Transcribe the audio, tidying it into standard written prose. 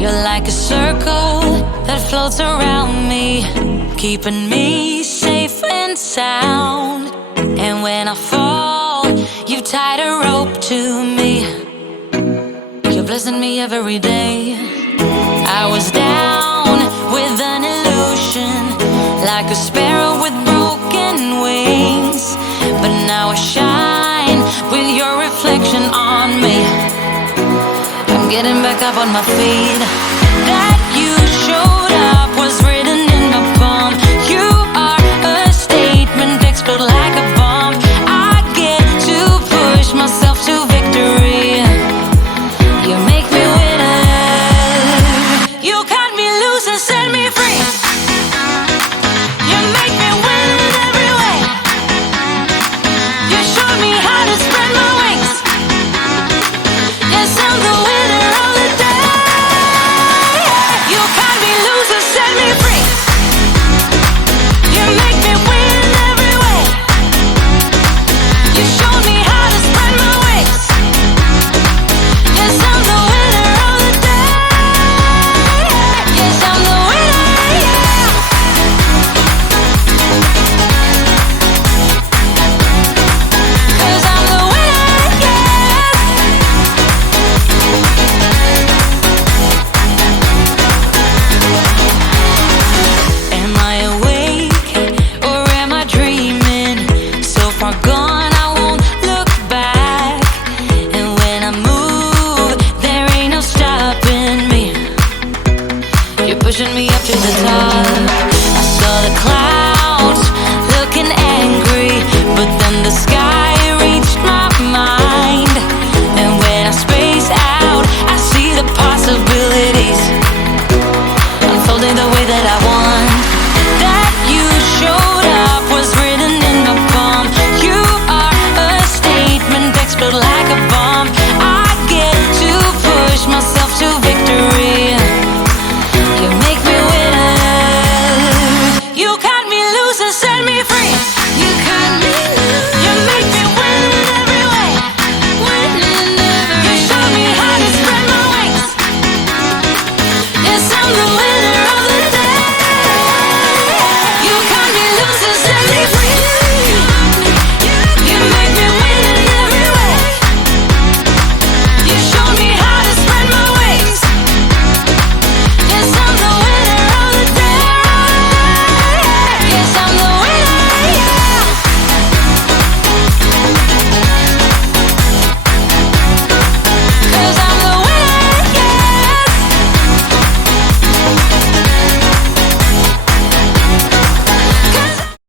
You're like a circle that floats around me, keeping me safe and sound. And when I fall, you tied a rope to me. You're blessing me every day. I was down with an illusion, like a sparrow with broken wings, but now I shine with your reflection on me. I'm getting back up on my feet.